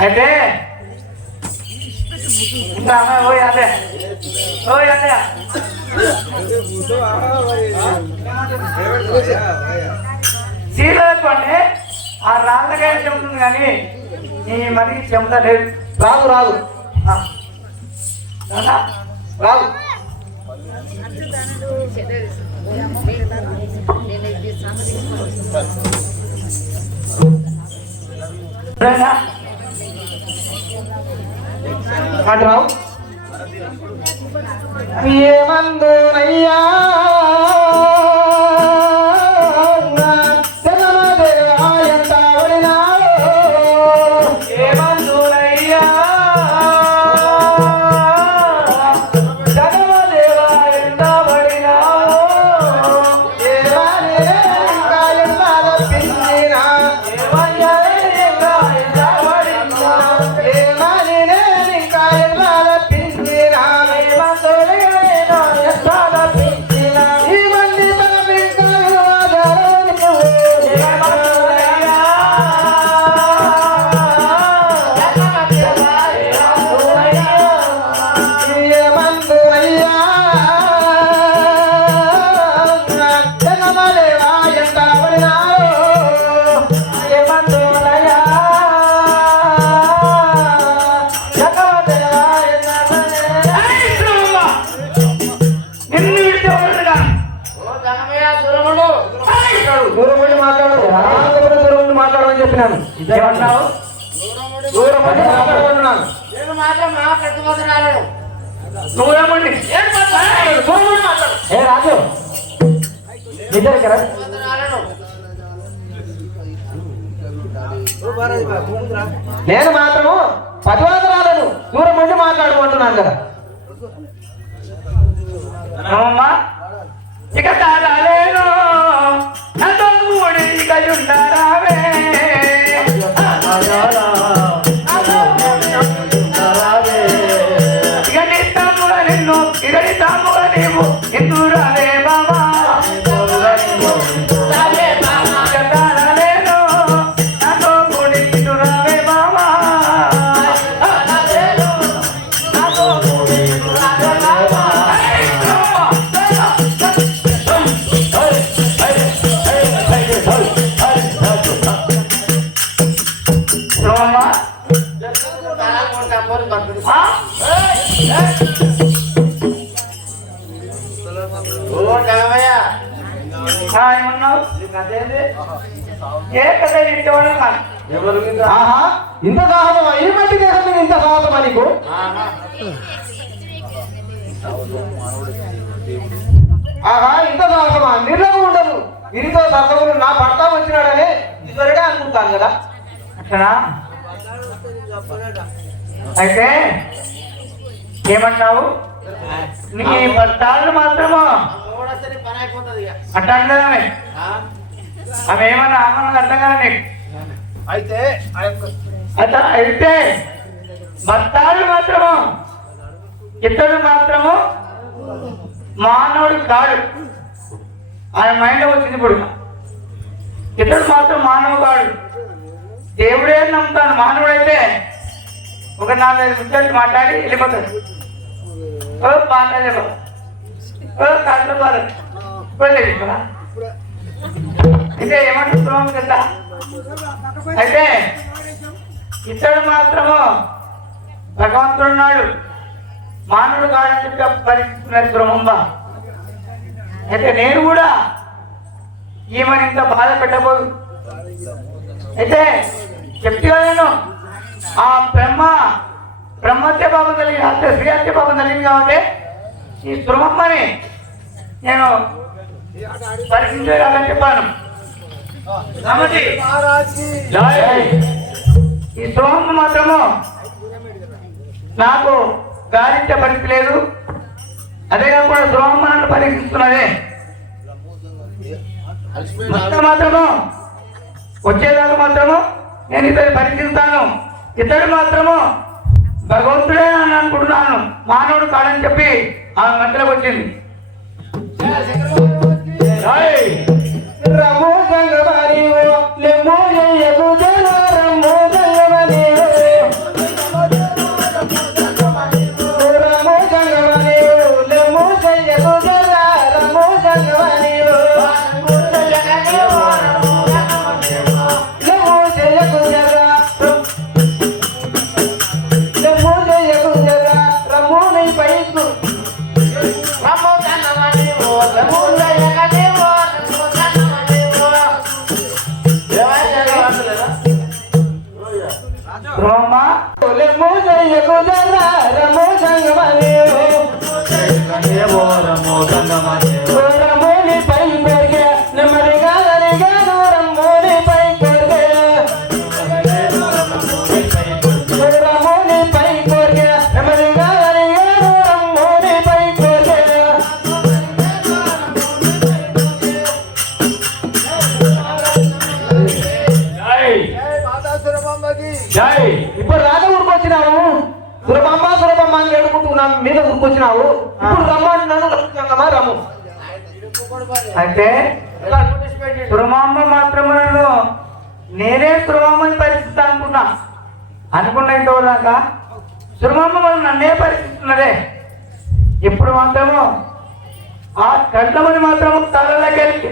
అయితే ఓయ్ అదే ఓ అదే చీరలతోనే ఆ రాళ్ళకాయ చెబుతుంది కానీ నీ మరి చెమట లేదు. రాదు రాదు. రాదు? రేనా? पांडुराव ये मंदिर. నేను మాత్రం మా ప్రతిపోతున్నాను నువ్వేమండి ఏ రాజు నిజం కదా నేను మాత్రము పదివాదరాలను దూరం ఉండి మాట్లాడుకుంటున్నాను కదా. ఇక ఇక ఉండారావే ఇక ఆహా ఇంత సాహసమా నిర్లభం ఉండదు. వీరితో సరసములు నా భర్త వచ్చినాడని ఈశ్వరుడే అనుకుంటాను కదా. అట్లనా? అయితే ఏమన్నావు నీ భర్తాలు మాత్రమా? మూడొస్తే పని అయిపోతుంది ఇక అట్లా అంటదామే ఆ? ఆమె ఏమన్నా ఆమన్నా అర్థం కదా నీకు అయితే అయితే భర్తాలు మాత్రము? ఇతడు మాత్రము మానవుడు కాడు. ఆయన మైండ్లో వచ్చింది ఇప్పుడు. ఇతడు మాత్రం మానవు కాడు. దేవుడే నమ్ముతాను మానవుడైతే ఒక నాలుగైదు ముచ్చట్లు మాట్లాడి వెళ్ళిపోతాడు. ఓ మాట్లాడలేవు ఓ కాళ్ళు బాధ అయితే ఏమంటున్నాం కదా అయితే ఇతడు మాత్రము భగవంతుడున్నాడు మానవుడు కాడని చెప్పి పరిస్థితున్నారు బ్రహ్మంబ. అయితే నేను కూడా ఈమెను ఇంత బాధ పెట్టబోదు. అయితే చెప్తే నేను ఆ బ్రహ్మ బ్రహ్మత్య పాపం కలిగిన అంతే శ్రీహత్య పాపం కలిగింది కాబట్టి ఈ బ్రహ్మని నేను పరీక్షించగలని చెప్పాను. కాబట్టి. ఈ ద్రోహం మాత్రము నాకు గాలించే పరిస్థితి లేదు. అదే కాకుండా ద్రోహం నన్ను పరీక్షిస్తున్నదే మొత్తం మాత్రము వచ్చేదాకా మాత్రము నేను ఇతడు పరీక్షిస్తాను ఇతడు మాత్రము భగవంతుడే అని అనుకుంటున్నాను. మానవుడు కాడని చెప్పి ఆమె మధ్యలోకి వచ్చింది. జయ్యకు జర్ర రమో సంగమని ఊరుకొచ్చినావు ఇప్పుడు రమ్మంటున్నాను రమ్మ రమ్ము. అంటే సురమాంబ మాత్రమే నన్ను నేనే సురమామని పరిస్థితి అనుకున్నా. అనుకున్న ఇంతవరదాకా సురమాంబ వాళ్ళు నన్నే పరిస్థితున్నదే ఇప్పుడు మాత్రము ఆ కంఠమని మాత్రము తలలోకెళ్ళి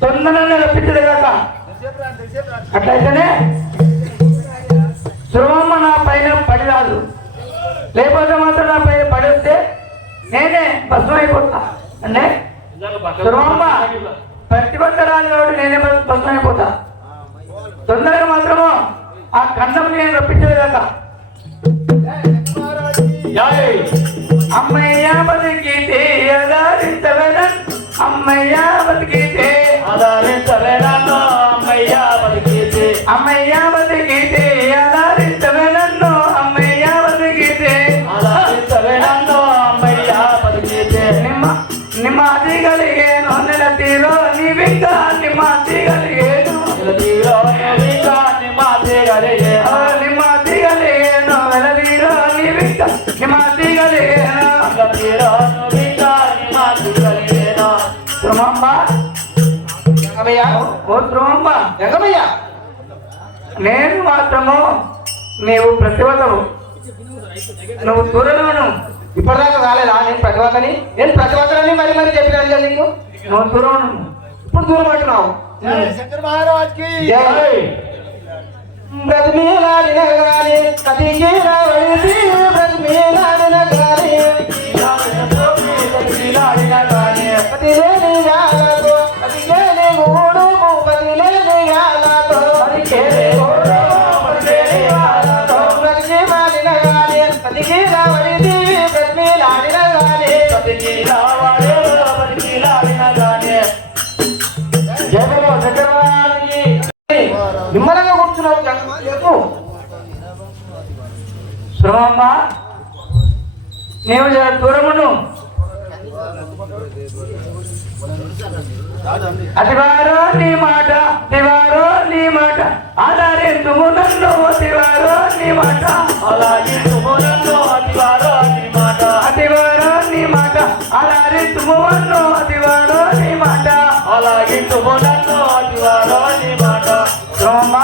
తొందరగా రప్పించదు కాక. అట్లయితేనే సురమమ్మ నా పైన పడి రాదు. లేకపోతే మాత్రం నా పైన పడి వస్తే నేనే భస్మం అయిపోతా అంటే ప్రతిబంధరాలు కాబట్టి నేనే భస్మం అయిపోతా తొందరగా మాత్రము ఆ కన్నం నేను రప్పించలేదాక అమ్మయ్య ఆధారించవెనన్ అమ్మయ్య బతికితే నేను మాత్రము నీవు ప్రతివతవు నువ్వు దూరలోను ఇప్పటిదాకా రాలేదా? నేను ప్రతివతని నేను ప్రతివతనని మరి మరి చెప్పినాను కదా నీకు? నువ్వు దూరం ఇప్పుడు దూరం అంటున్నావు. బ్రతిమీలాడిన కదికి రావడి బ్రతిమీలాడిన గాలి పతిలేని గాలతో పతిలేని గూడు పతిలేని గాలతో బ్రతికి మాడిన గాలి కదికి రావడి బ్రతిమీలాడిన గాలి జయబలో చక్రవర్తి నిమ్మలంగా కూర్చున్నావు జంగమా చెప్పు శ్రమమ్మ నీవు జర దూరమును అతివారో నీ మాట అతివారో నీ మాట. ఆధారించుము నన్ను అతివారో నీ మాట? అతివారో నీ మాట? ఆధారించుము నన్ను అతివారో నీ మాట? శ్రమమ్మ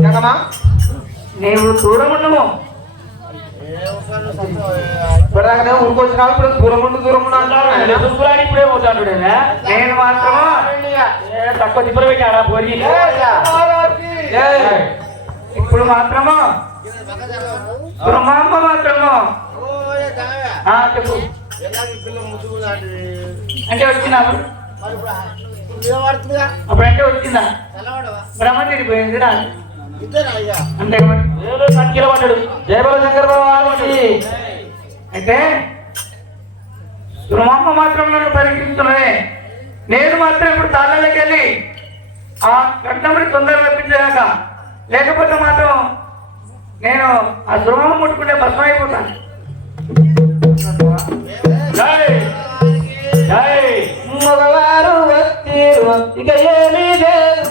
జంగమా నీవు దూరముండము ఇప్పటిదాకానే ఊరుకొచ్చినావు ఇప్పుడు దూరం ఉండు దూరం ఉండు అంటారు ఆయన. ఇప్పుడే పోతాడు నేను మాత్రము తక్కువ తిప్పలు పెట్టాడా పోయి జై. ఇప్పుడు మాత్రము బ్రహ్మాంబ మాత్రము ఆ, చెప్పు అంటే వచ్చినావు అప్పుడు అంటే వచ్చిందా బ్రహ్మ తిరిగిపోయింది రా అంతే మరి. ఏదో సంఖ్యలో పడ్డాడు. జయబల శంకర్ బాబు అయితే బ్రహ్మమ్మ మాత్రం నన్ను నేను మాత్రం ఇప్పుడు తాళ్ళకి వెళ్ళి ఆ కట్నముని తొందరగా రప్పించాక లేకపోతే మాత్రం నేను ఆ శృమమ్మ ముట్టుకుంటే భస్మం అయిపోతాను. జై! జై! మగవారు వత్తిరు. ఇక ఏమీ లేదు.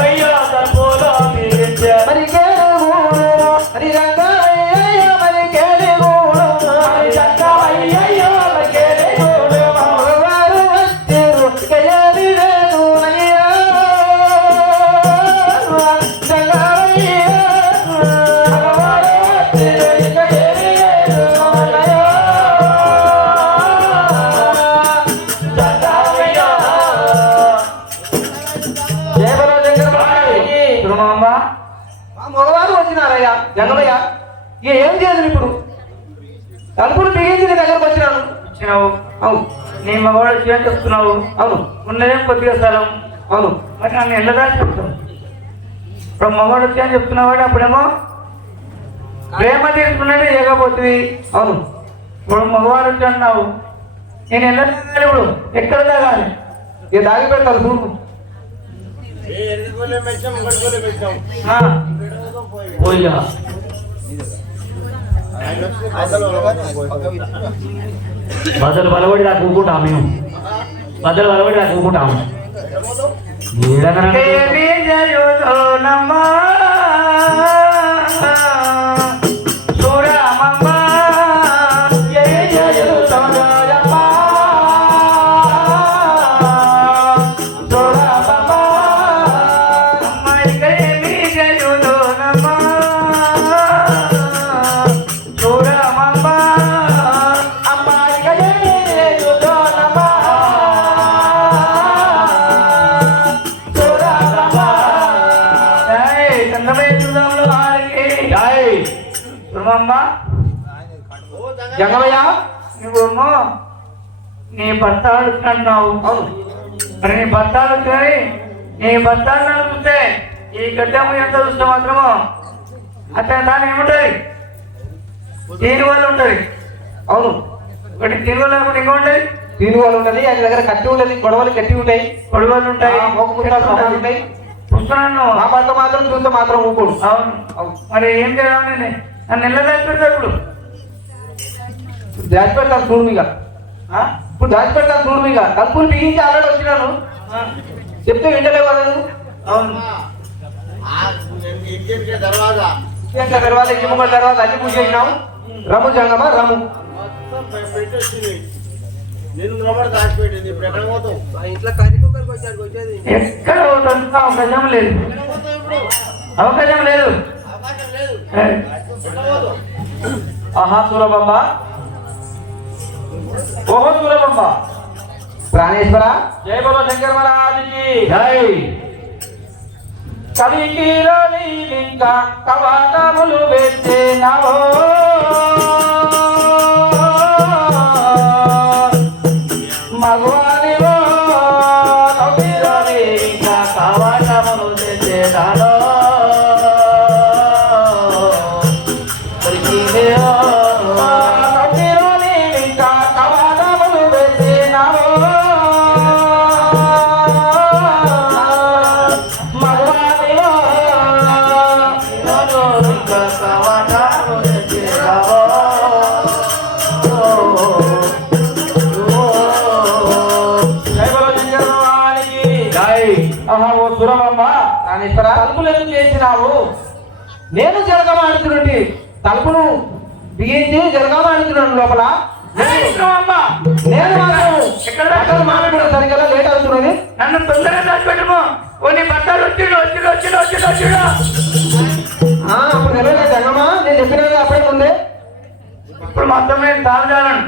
అని చెప్తున్నావు? అవును. ఉన్నదేం కొద్దిగా స్థలం. అవును. మరి నన్ను ఎల్లదా చెప్తావు? ఇప్పుడు మగవాడు వచ్చి అని చెప్తున్నావాడు అప్పుడేమో? ప్రేమ తీసుకున్నాడే ఏగపోతుంది అవును. ఇప్పుడు మగవాడు వచ్చి అన్నావు. నేను ఎలా తాగాలి ఇప్పుడు? ఎక్కడ తాగాలి ఇక దాగి పెడతాను చూడు. బద్దలు బలబడి నాకు ఊకుంటాం మేము బద్దలు బలబడి నాకు ఊకుంటాం ఏడకన్నా జంగమయ్య? నువ్వేమో నీ భర్త అడుగుతున్నావు అవును. మరి నీ భర్త అడుగుతుంది నీ భర్త చూస్తే ఈ గడ్డము ఎంత చూస్తే మాత్రమో అతని దాని ఏముంటుంది? దీని వల్ల ఉంటుంది. అవును. ఒకటి దీని వల్ల ఒకటి ఇంకా ఉంటుంది? ఆయన దగ్గర కట్టి ఉంటది గొడవలు కట్టి ఉంటాయి. గొడవలు ఉంటాయి. ఆ, ఉంటాయి చూస్తున్నాను మా భర్త మాత్రం చూస్తే మాత్రం ఊకోడు అవును. మరి ఏం చేయాలి? నేను నన్ను ఎలా పెడతా ఇప్పుడు. దాచి పెడతాను చూడు మీగా. ఆ? ఇప్పుడు దాచి పెడతాను చూడు మీగా. తలుపులు బిగించి ఆల్రెడీ వచ్చినాను. ఆ, చెప్తే వింటలేవు కదా తర్వాత? ముంగల తర్వాత? అన్ని పూజ చేసినావు? రము జంగమ? రము ఎక్కడ అవకాశం లేదు. అవకాశం లేదు. అవకాశం లేదు. పోతావు ఆహా సూరబమ్మ ఓహో సూరబమ్మ ప్రాణేశ్వర? జై బోలో శంకర్ మహారాజుకి. జై. కలికిలోని ఇంకా కవాటములు పెట్టినవో బిగించి జరగమాడుతున్నాను లోపల. ఏయ్, బ్రహ్మమ్మ, నేను మాత్రం సరిగ్గా లేట్ అవుతున్నది. నన్ను తొందరగా దాచిపెట్టము ఓ నీ భర్తలు వచ్చిండు వచ్చిండు వచ్చిండు వచ్చిండు వచ్చిండు ఆ, అప్పుడు తెలియదు జంగమా నేను చెప్పినది అప్పుడే ముందే. ఇప్పుడు నేను తాగుదాలను.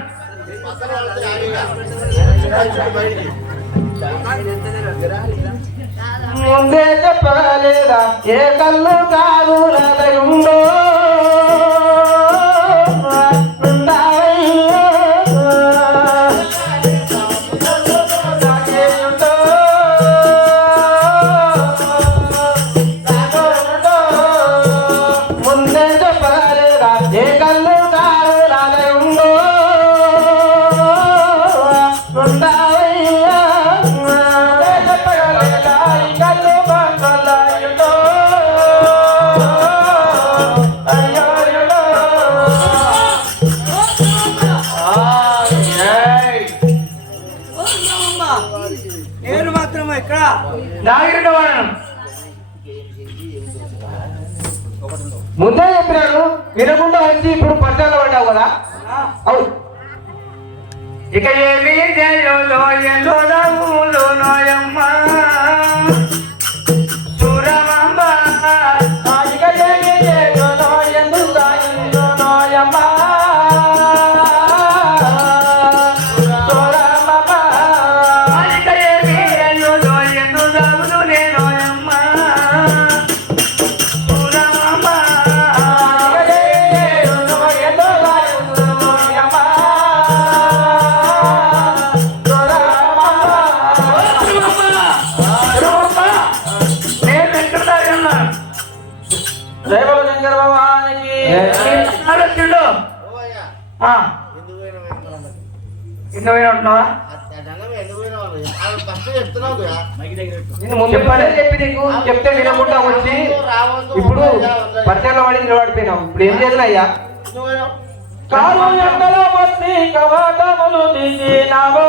ముందే చెప్పలేదా? ఏ కళ్ళు కాదులదయుండో ముందే వినకుండా వచ్చి ఇప్పుడు పట్టాలు పడ్డావు కదా? అవును. ఇక ఏమి నోయమ్మ. చెప్తున్నావు కదా. నేను ముందు పడే చెప్పి. నీకు. చెప్తే వినకుండా వచ్చి ఇప్పుడు. పరిచయంలో పడి నిలబడిపోయినావు. ఇప్పుడు ఏం చేసిన అయ్యా? కాలు ఎండల వచ్చి కవాటములు తీసినావో.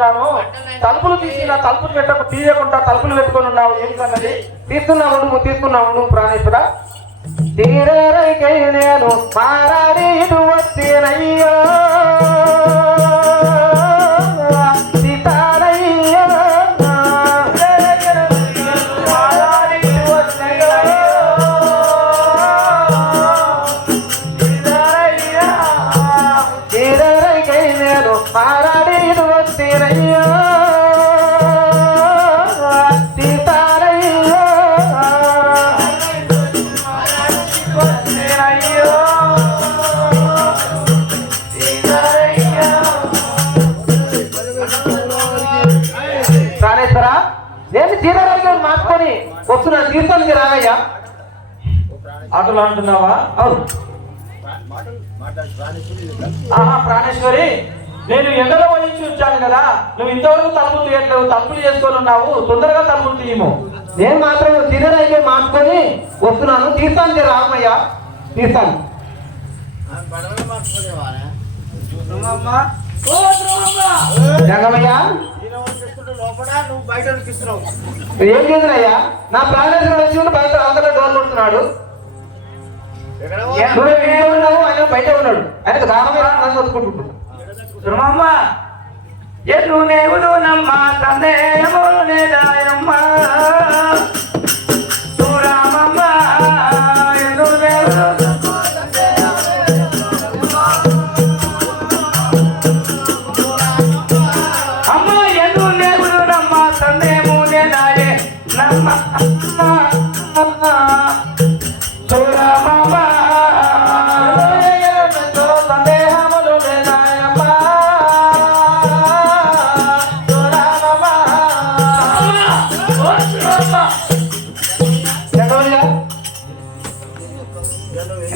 ఎత్తుకొని తలుపులు తీసి నా తలుపులు పెట్టకు తీయకుండా తలుపులు పెట్టుకొని ఉన్నావు. ఏం తీస్తున్నావు నువ్వు తీస్తున్నావు నువ్వు ప్రాణేశ్వర తీరరైకై నేను మారాడి ఇటు వస్తేనయ్యో. మార్చుకొని వస్తున్నా తీర్థానికి రావయ్యా అటులు అంటున్నావా? అవును. ఆహా ప్రాణేశ్వరి నేను ఎండలో వహించి వచ్చాను కదా. నువ్వు ఇంతవరకు తలుపులు తీయట్లేవు తలుపులు చేసుకొని ఉన్నావు. తొందరగా తలుపులు తీయము. నేను మాత్రం తీరరాయిగా మార్చుకొని వస్తున్నాను. తీర్థానికి రావయ్యా. తీర్థాన్ని? జంగమయ్యా. నువ్వు. ఏం చేసినయ్యా నా ప్రాణేశ్వరుడు వచ్చి బయట అందరూ డోర్ కొడుతున్నాడు. నువ్వు ఉన్నావు? ఆయన బయట ఉన్నాడు. ఆయనకు వచ్చుకుంటున్నాడు సురమమ్మ ఎటు నేవులు నమ్మ సందేహములు నేదాయమ్మ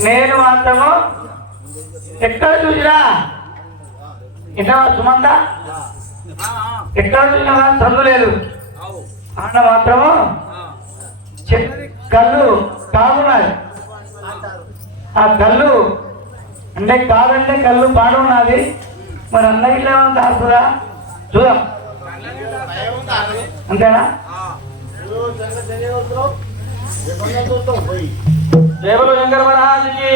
నేను మాత్రము ఎక్కడ చూసినా? ఇంత సుమంత? ఎక్కడ చూసినా కానీ చదువు లేదు. అన్న మాత్రము కళ్ళు కాగున్నది ఆ కళ్ళు అంటే కాదంటే కళ్ళు పాడున్నది మరి అన్న ఇట్లా ఏమైనా చూద్దాం. భయం అంతేనా? నువ్వు సంగతి మహారాజుకి